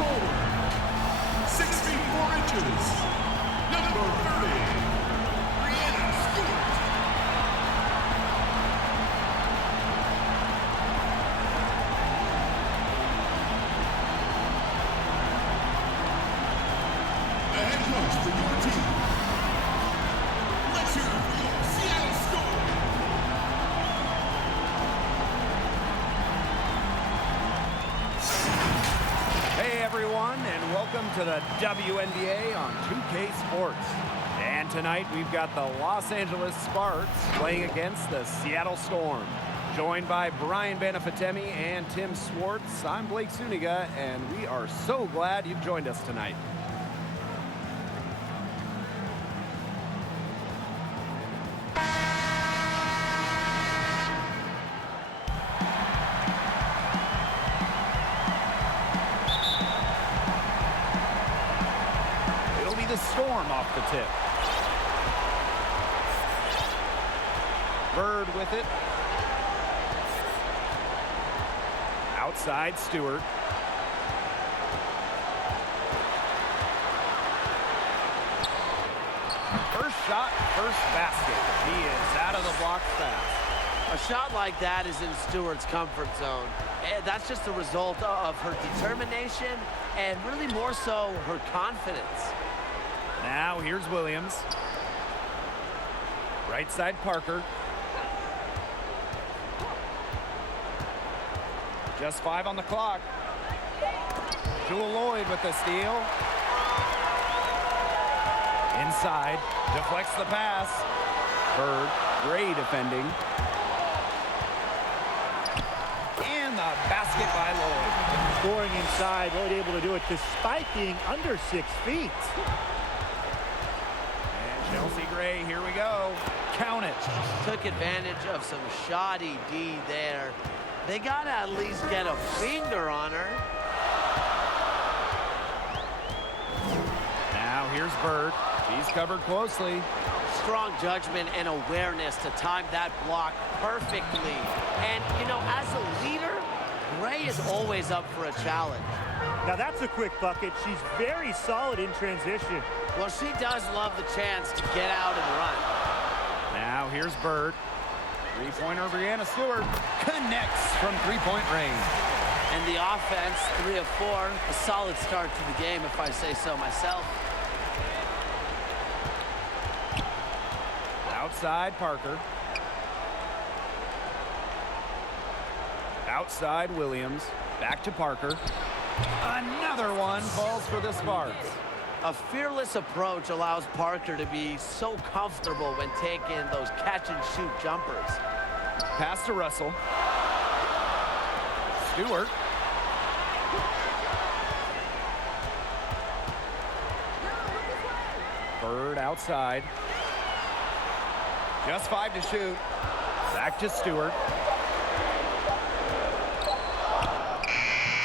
forward, 6 feet 4 inches, number 30, Brianna Stewart. The head coach for your team. Let's hear it for your Seattle Storm. Hey everyone, and welcome to the WNBA on 2K Sports. And tonight we've got the Los Angeles Sparks playing against the Seattle Storm. Joined by Brian Banafitemi and Tim Swartz, I'm Blake Suniga, and we are so glad you've joined us tonight. The Storm off the tip. Bird with it. Outside Stewart. First shot, first basket. He is out of the block fast. A shot like that is in Stewart's comfort zone. And that's just a result of her determination and really more so her confidence. Now here's Williams. Right side Parker. Just 5 on the clock. Jewel Lloyd with the steal. Inside. Deflects the pass. Bird. Gray defending. And the basket by Lloyd. Scoring inside. Lloyd able to do it despite being under 6 feet. Chelsea Gray, here we go. Count it. Took advantage of some shoddy D there. They got to at least get a finger on her. Now here's Bird. She's covered closely. Strong judgment and awareness to time that block perfectly. And, you know, as a leader, Gray is always up for a challenge. Now that's a quick bucket. She's very solid in transition. Well, she does love the chance to get out and run. Now here's Bird. Three-pointer Brianna Stewart connects from three-point range. And the offense, 3 of 4. A solid start to the game, if I say so myself. Outside Parker. Outside Williams. Back to Parker. Another one falls for the Sparks. A fearless approach allows Parker to be so comfortable when taking those catch-and-shoot jumpers. Pass to Russell. Stewart. Bird outside. Just 5 to shoot. Back to Stewart.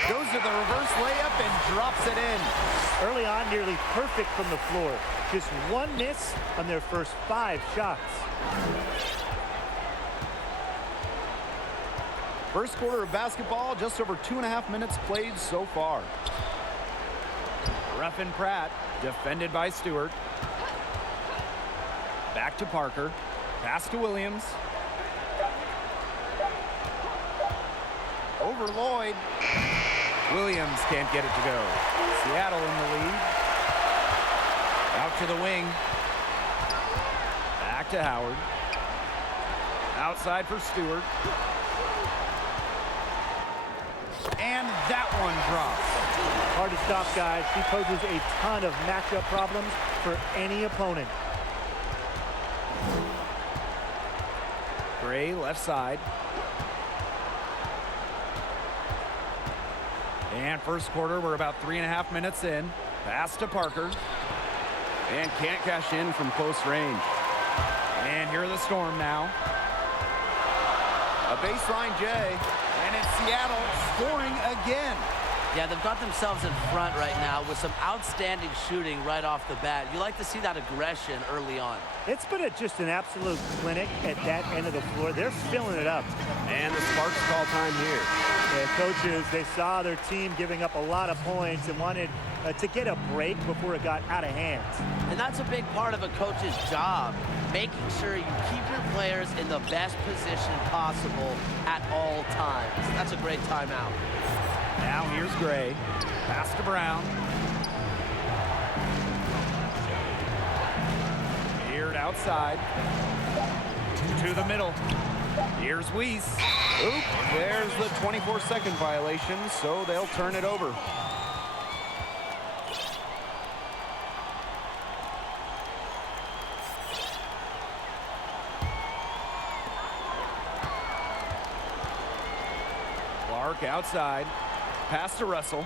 Goes to the reverse layup and drops it in. Early on, nearly perfect from the floor. Just 1 miss on their first 5 shots. First quarter of basketball, just over 2.5 minutes played so far. Ruffin Pratt, defended by Stewart. Back to Parker. Pass to Williams. Over Lloyd. Williams can't get it to go. Seattle in the lead. Out to the wing. Back to Howard. Outside for Stewart. And that one drops. Hard to stop, guys. She poses a ton of matchup problems for any opponent. Gray left side. And first quarter, we're about 3.5 minutes in. Pass to Parker. And can't cash in from close range. And here are the Storm now. A baseline J. And it's Seattle scoring again. Yeah, they've got themselves in front right now with some outstanding shooting right off the bat. You like to see that aggression early on. It's been just an absolute clinic at that end of the floor. They're filling it up. And the Sparks call time here. Yeah, coaches, they saw their team giving up a lot of points and wanted to get a break before it got out of hand. And that's a big part of a coach's job, making sure you keep your players in the best position possible at all times. That's a great timeout. Now here's Gray. Pass to Brown. Beard outside. To the middle. Here's Weiss. Oop, there's the 24-second violation, so they'll turn it over. Clark outside. Pass to Russell.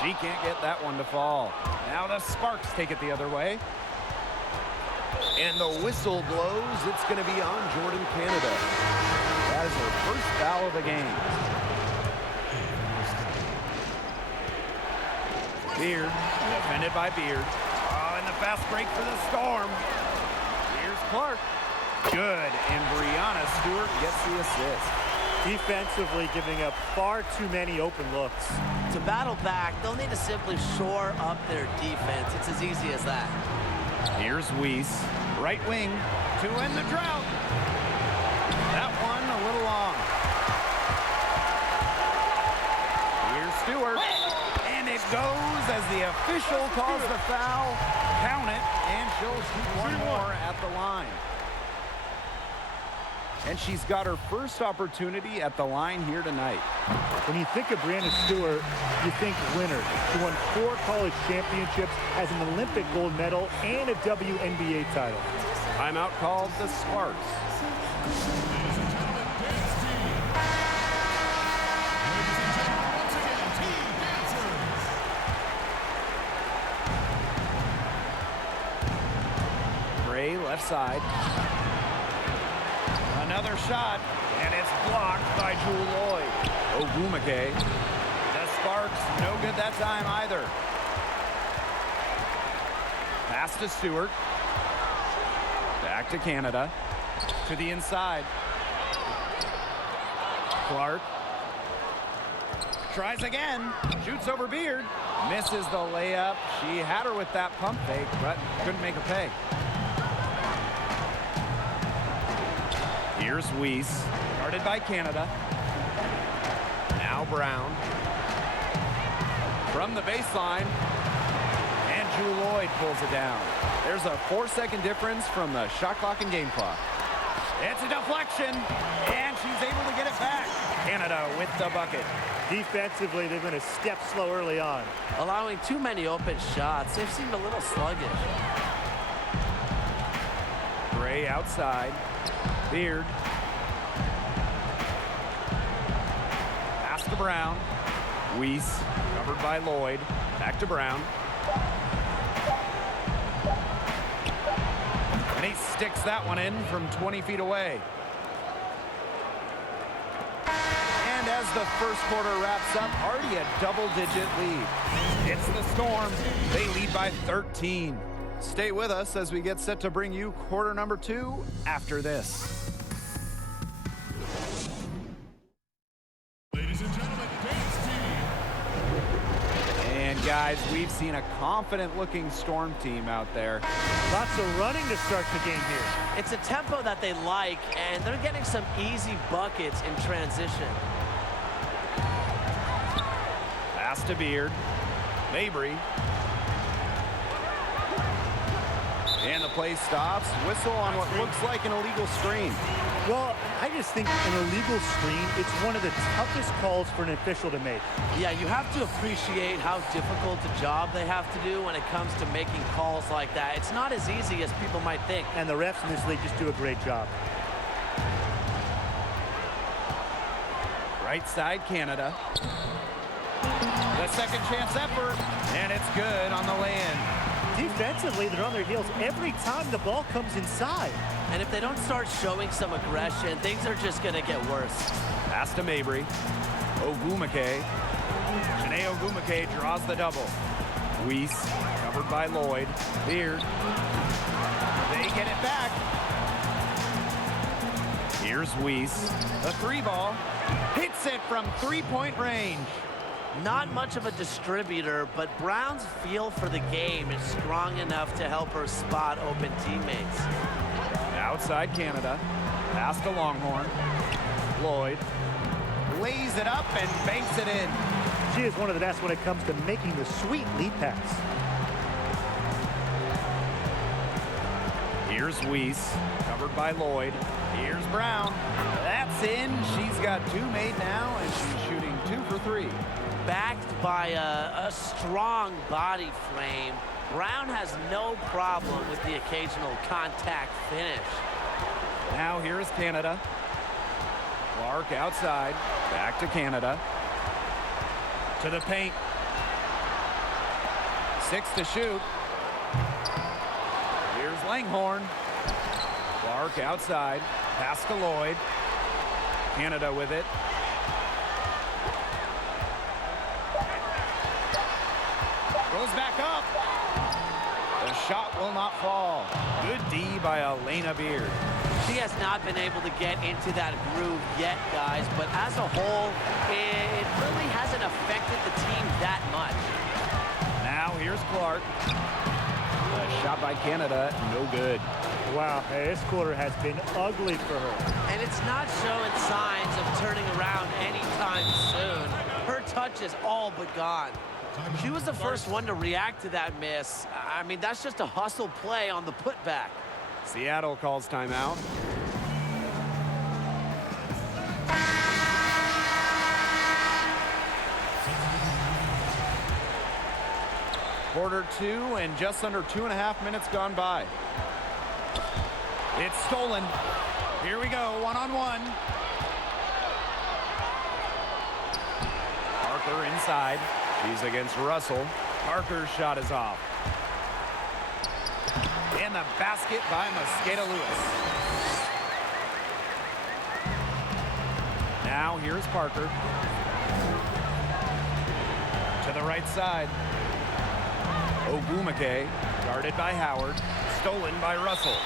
She can't get that one to fall. Now the Sparks take it the other way. And the whistle blows. It's going to be on Jordan Canada. That is her first foul of the game. Beard, defended by Beard. Oh, and the fast break for the Storm. Here's Clark. Good, and Brianna Stewart gets the assist. Defensively giving up far too many open looks. To battle back, they'll need to simply shore up their defense. It's as easy as that. Here's Weiss, right wing, to end the drought. That one a little long. Here's Stewart, and it goes as the official calls the foul. Count it, and she'll shoot one more at the line. And she's got her first opportunity at the line here tonight. When you think of Brianna Stewart, you think winner. She won 4 college championships, has an Olympic gold medal, and a WNBA title. Timeout called the Sparks. Ladies and gentlemen, dance team. Ladies and gentlemen, once again, team dancers. Gray left side. Another shot, and it's blocked by Jewel Lloyd. Ogumake. The Sparks, no good that time either. Pass to Stewart. Back to Canada. To the inside. Clark. Tries again. Shoots over Beard. Misses the layup. She had her with that pump fake, but couldn't make a pay. Here's Weiss, guarded by Canada. Now Brown. From the baseline. And Jewel Lloyd pulls it down. There's a 4-second difference from the shot clock and game clock. It's a deflection, and she's able to get it back. Canada with the bucket. Defensively, they've been a step slow early on. Allowing too many open shots. They've seemed a little sluggish. Gray outside. Beard. Pass to Brown. Weiss, covered by Lloyd. Back to Brown. And he sticks that one in from 20 feet away. And as the first quarter wraps up, already a double-digit lead. It's the Storm. They lead by 13. Stay with us as we get set to bring you quarter number 2 after this. Ladies and gentlemen, dance team. And guys, we've seen a confident-looking Storm team out there. Lots of running to start the game here. It's a tempo that they like, and they're getting some easy buckets in transition. Pass to Beard. Mabry. And the play stops. Whistle on what looks like an illegal screen. Well, I just think an illegal screen, it's one of the toughest calls for an official to make. Yeah, you have to appreciate how difficult a job they have to do when it comes to making calls like that. It's not as easy as people might think. And the refs in this league just do a great job. Right side, Canada. The second chance effort, and it's good on the lay-in. Defensively, they're on their heels every time the ball comes inside. And if they don't start showing some aggression, things are just going to get worse. Pass to Mabry. Ogumake. Janae Ogumake draws the double. Weiss, covered by Lloyd. Beard. They get it back. Here's Weiss. The three ball. Hits it from three-point range. Not much of a distributor, but Brown's feel for the game is strong enough to help her spot open teammates. Outside Canada. Pass to Longhorn. Lloyd lays it up and banks it in. She is one of the best when it comes to making the sweet lead pass. Here's Weiss, covered by Lloyd. Here's Brown. That's in. She's got two made now, and she's shooting 2 for 3. Backed by a strong body frame, Brown has no problem with the occasional contact finish. Now here's Canada. Clark outside. Back to Canada. To the paint. 6 to shoot. Here's Langhorn. Clark outside. Pass to Lloyd. Canada with it. Goes back up. The shot will not fall. Good D by Elena Beard. She has not been able to get into that groove yet, guys, but as a whole, it really hasn't affected the team that much. Now here's Clark. The shot by Canada, no good. Wow, hey, this quarter has been ugly for her. And it's not showing signs of turning around anytime soon. Her touch is all but gone. She was the first one to react to that miss. I mean, that's just a hustle play on the putback. Seattle calls timeout. Quarter 2 and just under 2.5 minutes gone by. It's stolen. Here we go, one-on-one. Parker inside. She's against Russell. Parker's shot is off. And the basket by Mosqueda Lewis. Now here's Parker. To the right side. Ogumake, guarded by Howard. Stolen by Russell.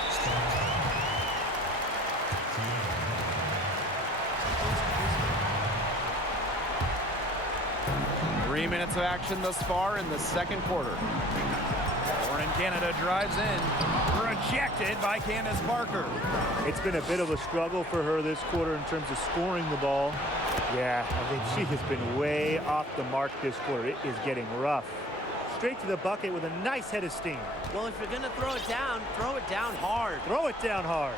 Three minutes of action thus far in the second quarter. Warren Canada drives in. Rejected by Candace Parker. It's been a bit of a struggle for her this quarter in terms of scoring the ball. Yeah, I think she has been way off the mark this quarter. It is getting rough. Straight to the bucket with a nice head of steam. Well, if you're going to throw it down hard. Throw it down hard.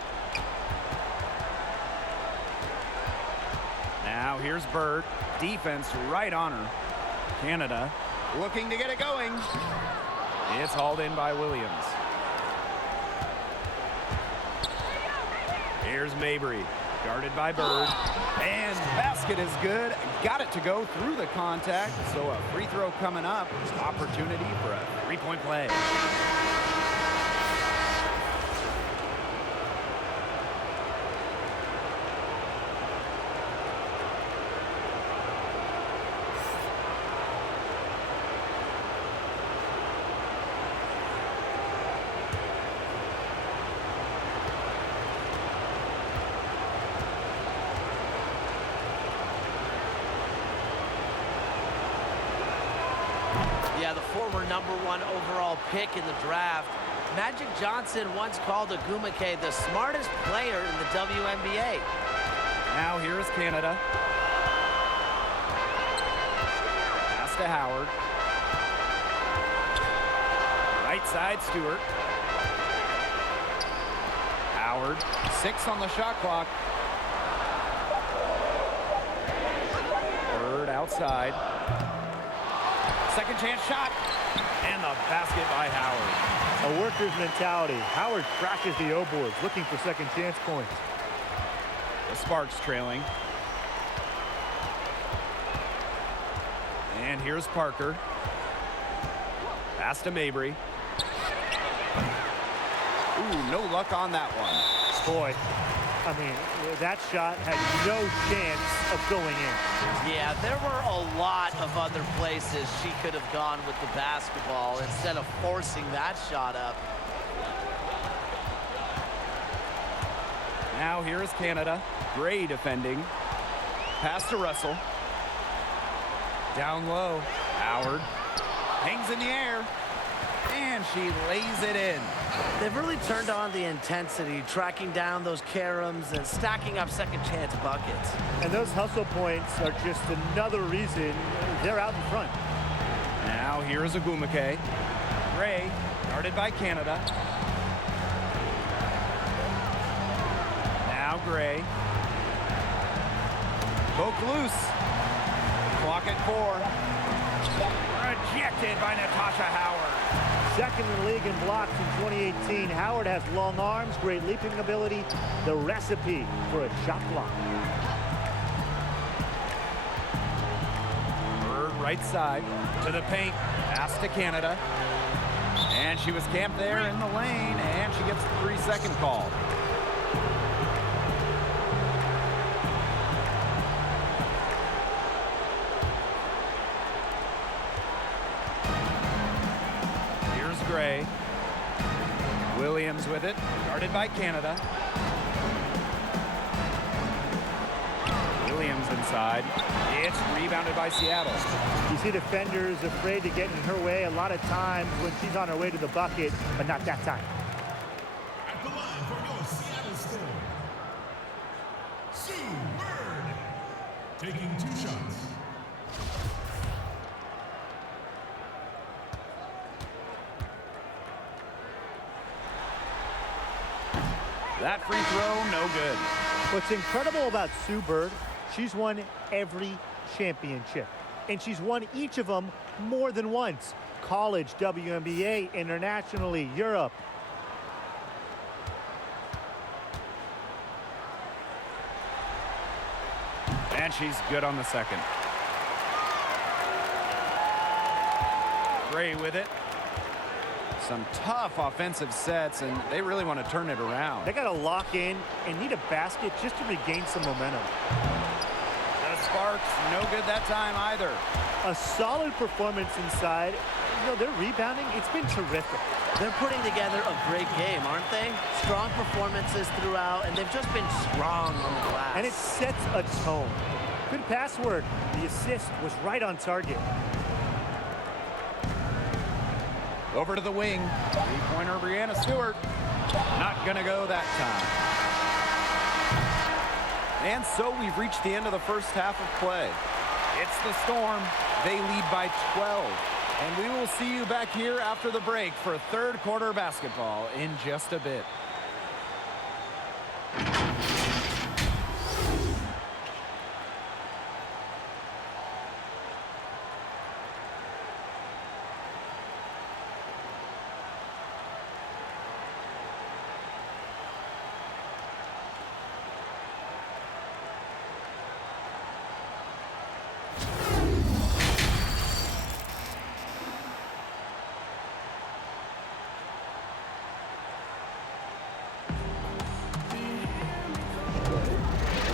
Now here's Bird. Defense right on her. Canada looking to get it going. It's hauled in by Williams. Here's Mabry, guarded by Bird. And basket is good. Got it to go through the contact. So a free throw coming up. Opportunity for a three-point play. Yeah, the former #1 overall pick in the draft. Magic Johnson once called Ogumake the smartest player in the WNBA. Now here's Canada. Pass to Howard. Right side, Stewart. Howard, 6 on the shot clock. Bird outside. Second chance shot. And the basket by Howard. A worker's mentality. Howard crashes the O-boards, looking for second chance points. The Sparks trailing. And here's Parker. Pass to Mabry. Ooh, no luck on that one. Boy, I mean, that shot had no chance of going in. Yeah, there were a lot of other places she could have gone with the basketball instead of forcing that shot up. Now here is Canada. Gray defending. Pass to Russell. Down low. Howard hangs in the air. And she lays it in. They've really turned on the intensity, tracking down those caroms and stacking up second chance buckets. And those hustle points are just another reason they're out in front. Now here is Agumake. Gray, guarded by Canada. Now Gray. Poke loose. Clock at 4. Rejected by Natasha Howard. Second in the league in blocks in 2018. Howard has long arms, great leaping ability, the recipe for a shot block. Bird right side to the paint. Pass to Canada. And she was camped there in the lane, and she gets the 3-second call. Gray. Williams with it, guarded by Canada. Williams inside. It's rebounded by Seattle. You see defenders afraid to get in her way a lot of times when she's on her way to the bucket, but not that time. At the line for your Seattle Storm, Sue Bird, taking 2 shots. That free throw, no good. What's incredible about Sue Bird, she's won every championship. And she's won each of them more than once. College, WNBA, internationally, Europe. And she's good on the second. Gray with it. Some tough offensive sets, and they really want to turn it around. They got to lock in and need a basket just to regain some momentum. The Sparks, no good that time either. A solid performance inside. You know, their rebounding, it's been terrific. They're putting together a great game, aren't they? Strong performances throughout, and they've just been strong on the glass. And it sets a tone. Good pass work. The assist was right on target. Over to the wing. Three-pointer, Brianna Stewart. Not going to go that time. And so we've reached the end of the first half of play. It's the Storm. They lead by 12. And we will see you back here after the break for third quarter basketball in just a bit.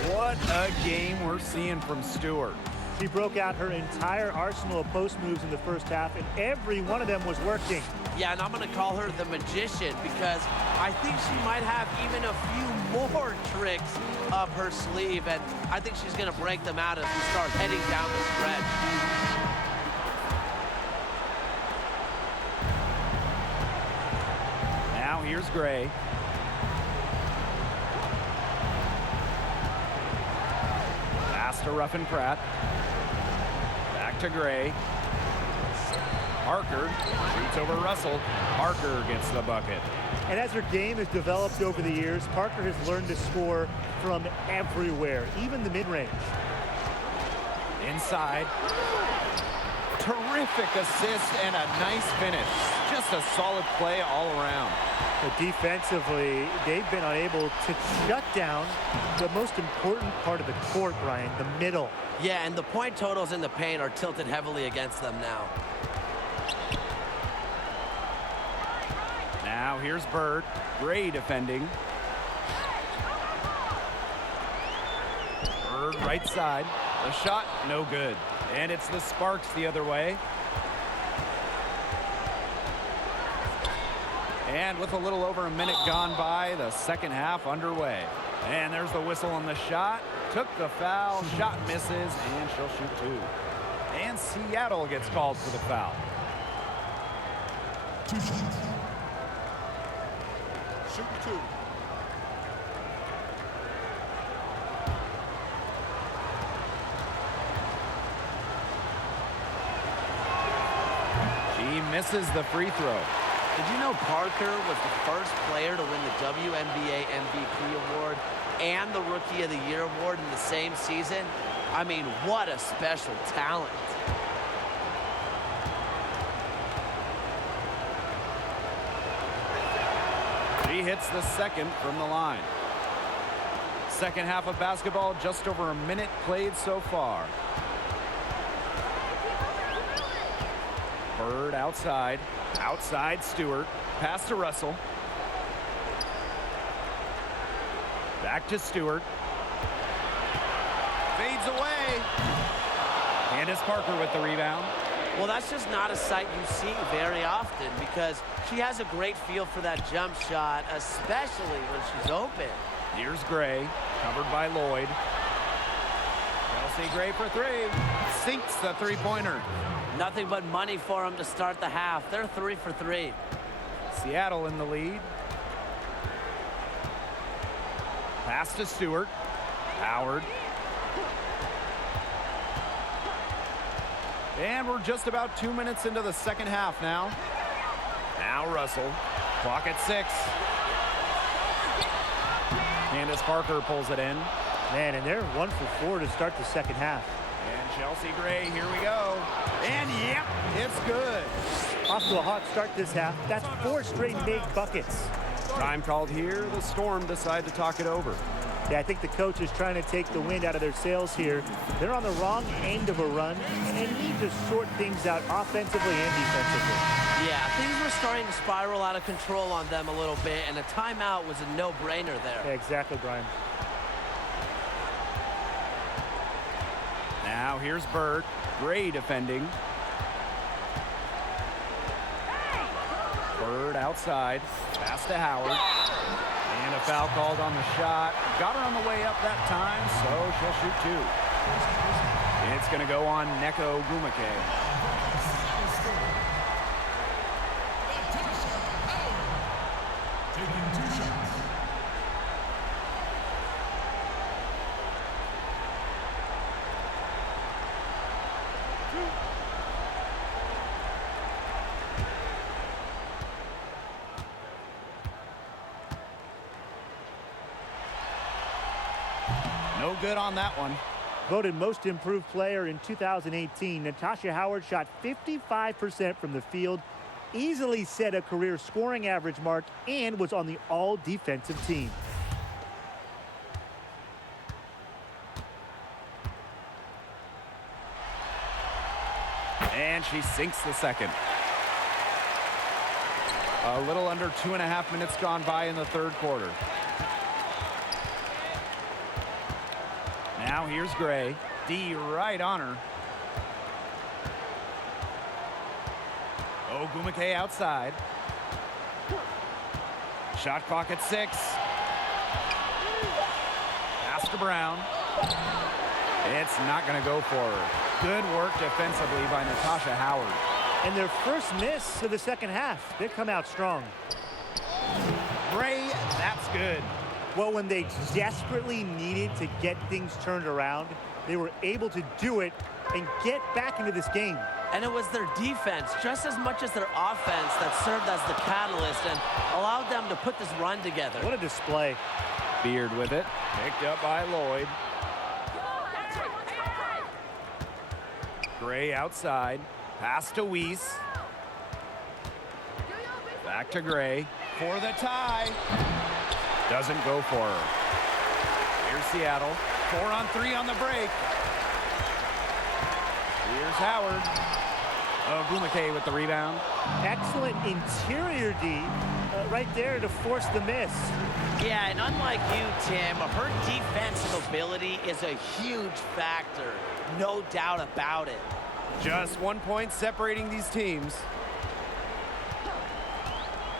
What a game we're seeing from Stewart. She broke out her entire arsenal of post moves in the first half, and every one of them was working. Yeah, and I'm going to call her the magician because I think she might have even a few more tricks up her sleeve, and I think she's going to break them out as we start heading down the stretch. Now here's Gray. Pass to Ruffin Pratt. Back to Gray. Parker shoots over Russell. Parker gets the bucket. And as her game has developed over the years, Parker has learned to score from everywhere, even the mid-range. Inside. Terrific assist and a nice finish. Just a solid play all around. But defensively, they've been unable to shut down the most important part of the court, Brian, the middle. Yeah, and the point totals in the paint are tilted heavily against them now. Now here's Bird. Gray defending. Bird right side. The shot, no good. And it's the Sparks the other way. And with a little over a minute gone by, the second half underway. And there's the whistle on the shot. Took the foul, shot misses, and she'll shoot two. And Seattle gets called for the foul. 2 shots. Shoot 2. She misses the free throw. Did you know Parker was the first player to win the WNBA MVP award and the Rookie of the Year award in the same season? I mean, what a special talent. She hits the second from the line. Second half of basketball, just over a minute played so far. Bird outside. Outside Stewart. Pass to Russell. Back to Stewart. Fades away. Candace Parker with the rebound. Well, that's just not a sight you see very often because she has a great feel for that jump shot, especially when she's open. Here's Gray, covered by Lloyd. Chelsea Gray for three. Sinks the three-pointer. Nothing but money for them to start the half. They're 3 for 3. Seattle in the lead. Pass to Stewart. Howard. And we're just about 2 minutes into the second half now. Now Russell. Clock at 6. Candace Parker pulls it in. Man, and they're 1 for 4 to start the second half. And Chelsea Gray, here we go. And yep, it's good. Off to a hot start this half. That's 4 straight big buckets. Time called here. The Storm decide to talk it over. Yeah, I think the coach is trying to take the wind out of their sails here. They're on the wrong end of a run and need to sort things out offensively and defensively. Yeah, things were starting to spiral out of control on them a little bit, and a timeout was a no-brainer there. Yeah, exactly, Brian. Now here's Bird. Gray defending. Bird outside. Pass to Howard. And a foul called on the shot. Got her on the way up that time, so she'll shoot two. It's going to go on Neko Gumake. Taking 2 shots. No good on that one. Voted most improved player in 2018, Natasha Howard shot 55% from the field, easily set a career scoring average mark, and was on the all-defensive team. And she sinks the second. A little under 2.5 minutes gone by in the third quarter. Now here's Gray. D right on her. Oh, Gumake outside. Shot clock at 6. Pass to Brown. It's not going to go for her. Good work defensively by Natasha Howard. And their first miss of the second half. They come out strong. Gray, that's good. Well, when they desperately needed to get things turned around, they were able to do it and get back into this game. And it was their defense, just as much as their offense, that served as the catalyst and allowed them to put this run together. What a display. Beard with it. Picked up by Lloyd. Gray outside. Pass to Weiss. Back to Gray for the tie. Doesn't go for her. Here's Seattle. 4-on-3 on the break. Here's Howard. Oh, Gumake with the rebound. Excellent interior D right there to force the miss. Yeah, and unlike you, Tim, her defensive ability is a huge factor. No doubt about it. Just 1 point separating these teams.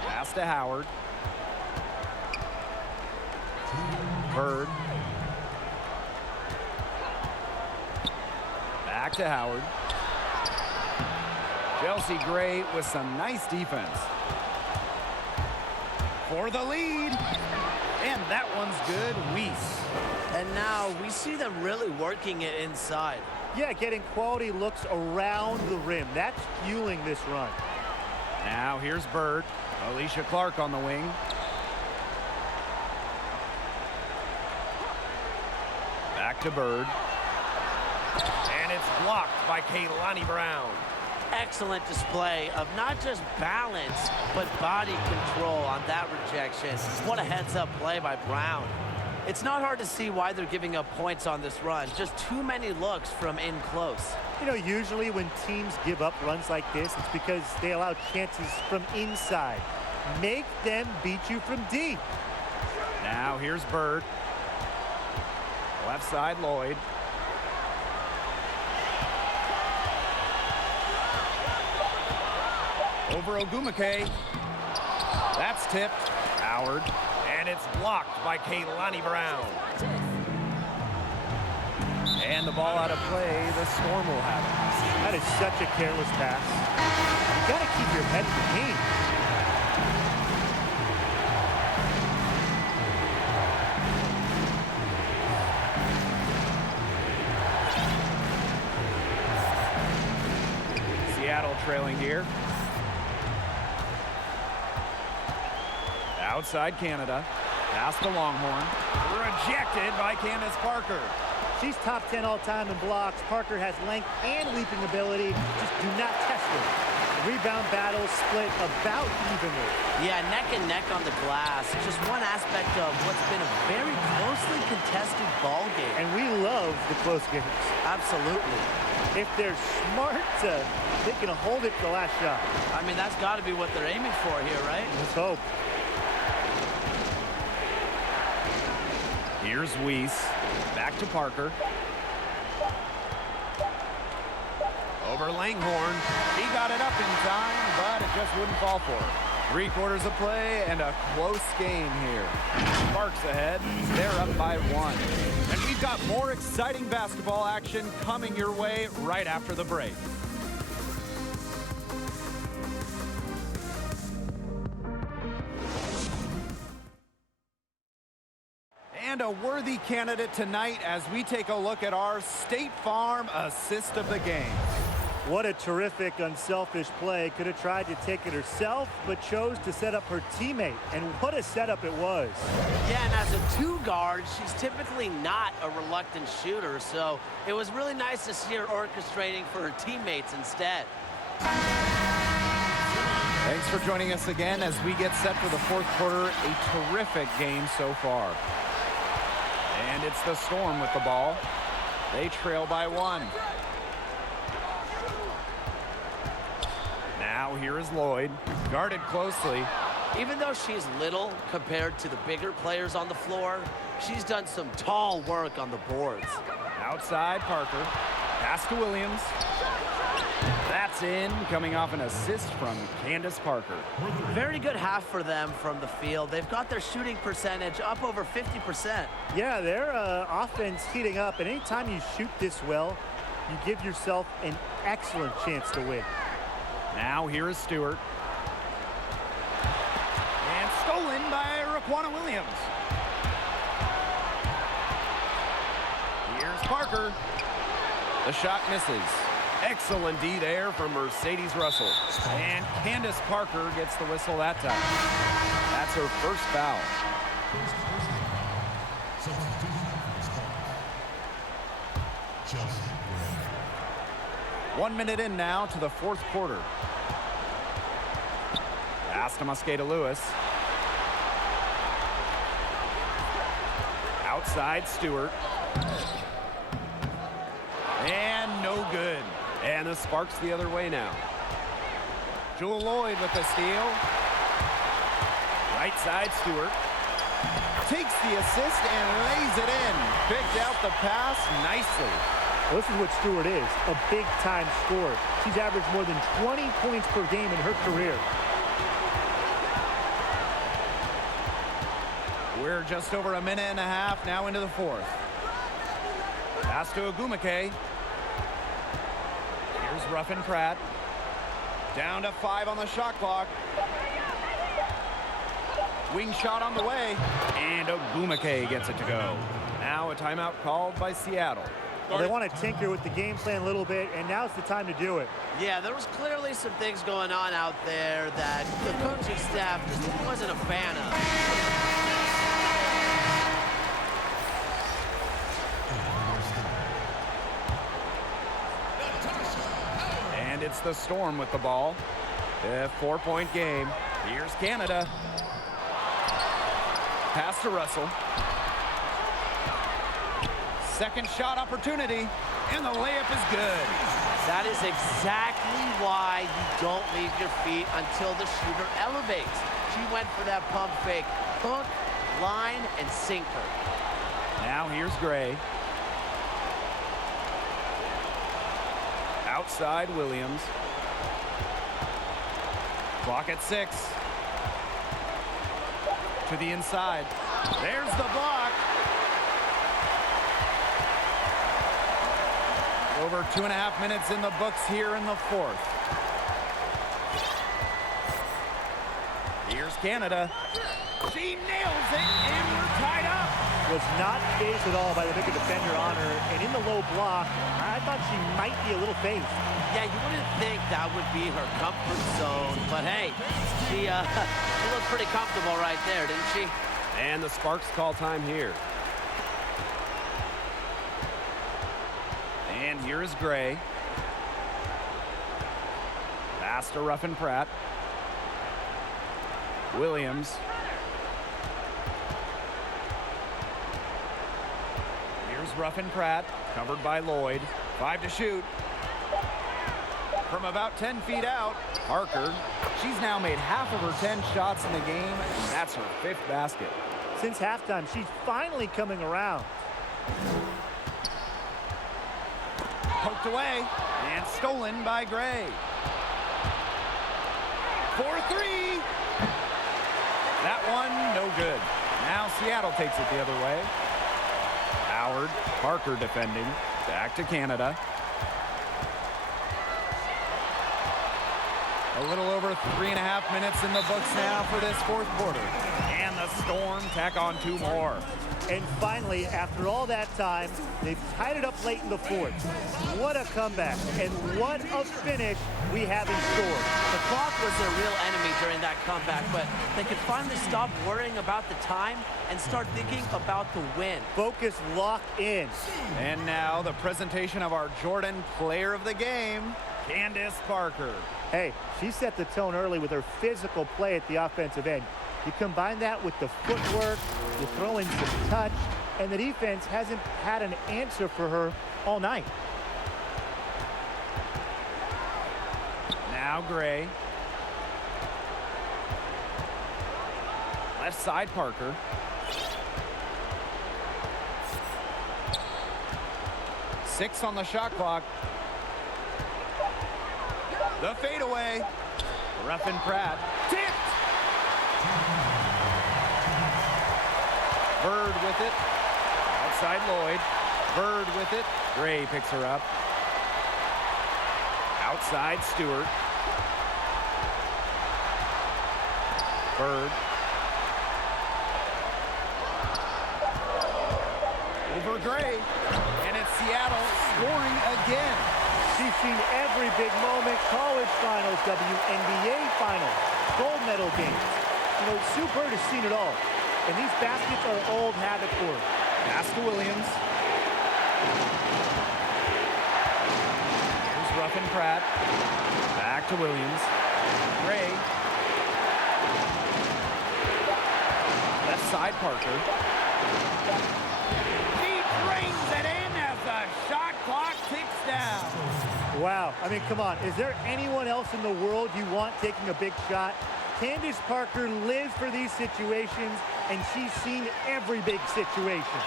Pass to Howard. Bird. Back to Howard. Chelsea Gray with some nice defense. For the lead. And that one's good. Weiss. And now we see them really working it inside. Yeah, getting quality looks around the rim. That's fueling this run. Now here's Bird. Alicia Clark on the wing. Back to Bird. And it's blocked by Kaylani Brown. Excellent display of not just balance, but body control on that rejection. What a heads-up play by Brown. It's not hard to see why they're giving up points on this run. Just too many looks from in close. You know, usually when teams give up runs like this, it's because they allow chances from inside. Make them beat you from deep. Now here's Bird. Left side, Lloyd. Over Ogumake. That's tipped. Howard. And it's blocked by Kaylani Brown. And the ball out of play. The Storm will have it. That is such a careless pass. You got to keep your head in the game. Seattle trailing here. Outside Canada. Pass to Longhorn. Rejected by Candace Parker. She's top 10 all-time in blocks. Parker has length and leaping ability. Just do not test her. The rebound battle split about evenly. Yeah, neck and neck on the glass. Just one aspect of what's been a very closely contested ball game. And we love the close games. Absolutely. If they're smart, they can hold it for the last shot. I mean, that's got to be what they're aiming for here, right? Let's hope. Here's Weiss. Back to Parker. Over Langhorn. He got it up in time, but it just wouldn't fall for him. 3/4 of play and a close game here. Sparks ahead. They're up by 1. And we've got more exciting basketball action coming your way right after the break. And a worthy candidate tonight as we take a look at our State Farm assist of the game. What a terrific, unselfish play. Could have tried to take it herself, but chose to set up her teammate. And what a setup it was. Yeah, and as a two guard, she's typically not a reluctant shooter, so it was really nice to see her orchestrating for her teammates instead. Thanks for joining us again as we get set for the 4th quarter. A terrific game so far. And it's the Storm with the ball. They trail by 1. Now here is Lloyd, guarded closely. Even though she's little compared to the bigger players on the floor, she's done some tall work on the boards. Outside Parker, pass to Williams. That's in, coming off an assist from Candace Parker. Very good half for them from the field. They've got their shooting percentage up over 50%. Yeah, their offense heating up, and anytime you shoot this well, you give yourself an excellent chance to win. Now here is Stewart. And stolen by Raquana Williams. Here's Parker. The shot misses. Excellent D there from Mercedes Russell. And Candace Parker gets the whistle that time. That's her first foul. Chelsea. 1 minute in now to the 4th quarter. Pass to Mosqueda Lewis. Outside Stewart. And no good. And the Sparks the other way now. Jewel Lloyd with the steal. Right side Stewart. Takes the assist and lays it in. Picked out the pass nicely. Well, this is what Stewart is, a big-time scorer. She's averaged more than 20 points per game in her career. We're just over a minute and a half now into the fourth. Pass to Ogumake. Here's Ruffin Pratt. Down to 5 on the shot clock. Wing shot on the way. And Ogumake gets it to go. Now a timeout called by Seattle. Well, they want to tinker with the game plan a little bit, and now's the time to do it. Yeah, there was clearly some things going on out there that the coaching staff just wasn't a fan of. And it's the Storm with the ball. A 4-point game. Here's Canada. Pass to Russell. Second shot opportunity, and the layup is good. That is exactly why you don't leave your feet until the shooter elevates. She went for that pump fake. Hook, line, and sinker. Now here's Gray. Outside Williams. Clock at 6. To the inside. There's the block. Over 2.5 minutes in the books here in the fourth. Here's Canada. She nails it, and we're tied up. Was not phased at all by the bigger defender on her, and in the low block, I thought she might be a little phased. Yeah, you wouldn't think that would be her comfort zone, but hey, she looked pretty comfortable right there, didn't she? And the Sparks call time here. And here is Gray. Pass to Ruffin Pratt. Williams. Here's Ruffin Pratt, covered by Lloyd. 5 to shoot. From about 10 feet out, Parker. She's now made half of her 10 shots in the game, and that's her 5th basket. Since halftime, she's finally coming around. Poked away and stolen by Gray. 4-3. That one, no good. Now Seattle takes it the other way. Howard, Parker defending. Back to Canada. A little over 3.5 minutes in the books now for this fourth quarter. And the Storm tack on 2 more. And finally, after all that time, they've tied it up late in the fourth. What a comeback, and what a finish we have in store. The clock was their real enemy during that comeback, but they could finally stop worrying about the time and start thinking about the win. Focus locked in. And now the presentation of our Jordan Player of the Game, Candace Parker. Hey, she set the tone early with her physical play at the offensive end. You combine that with the footwork, you throw in some touch, and the defense hasn't had an answer for her all night. Now Gray. Left side Parker. Six on the shot clock. The fadeaway. Ruffin Pratt. Tipped. Bird with it. Outside Lloyd. Bird with it. Gray picks her up. Outside Stewart. Bird. Over Gray. And it's Seattle scoring again. She's seen every big moment, college finals, WNBA finals, gold medal games. You know, Sue Bird has seen it all. And these baskets are old habit for her. Pass to Williams. Here's Ruffin Pratt. Back to Williams. Gray. Left side Parker. He drains it in as the shot clock ticks down. Wow. I mean, come on. Is there anyone else in the world you want taking a big shot? Candace Parker lives for these situations, and she's seen every big situation.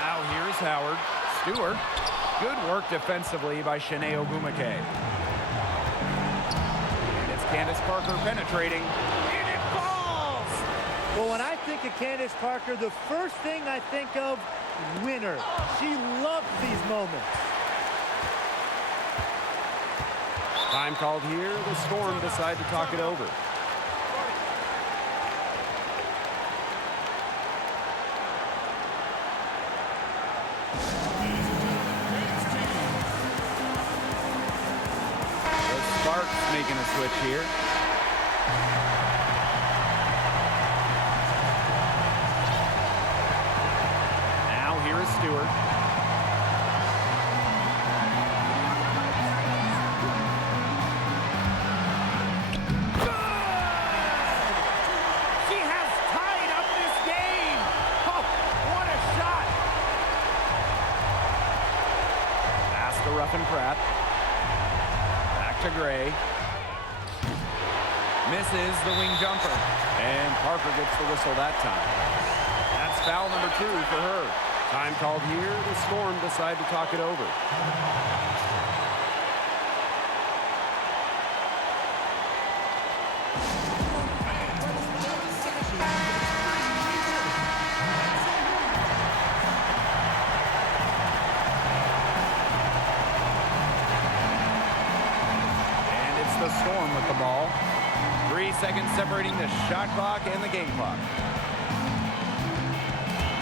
Now here's Howard. Stewart. Good work defensively by Shanae Ogumake. And it's Candace Parker penetrating. And it falls! Well, when I think of Candace Parker, the first thing I think of, winner. She loves these moments. Time called here. The Storm decide to talk it over. The Sparks making a switch here. Now here is Stewart. Ruffin Pratt. Back to Gray. Misses the wing jumper. And Parker gets the whistle that time. That's foul number 2 for her. Time called here. The Storm decide to talk it over. The Storm with the ball. 3 seconds separating the shot clock and the game clock.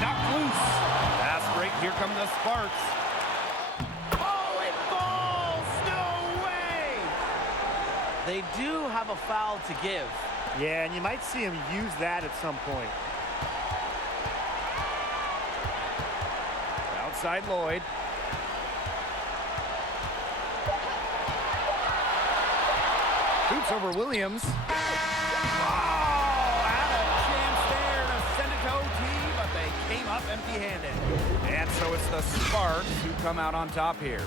Knocked loose. Fast break. Here come the Sparks. Oh, it falls! No way! They do have a foul to give. Yeah, and you might see him use that at some point. Outside Lloyd. Shoots over Williams. Oh, had a chance there to send it to OT, but they came up empty-handed. And so it's the Sparks who come out on top here.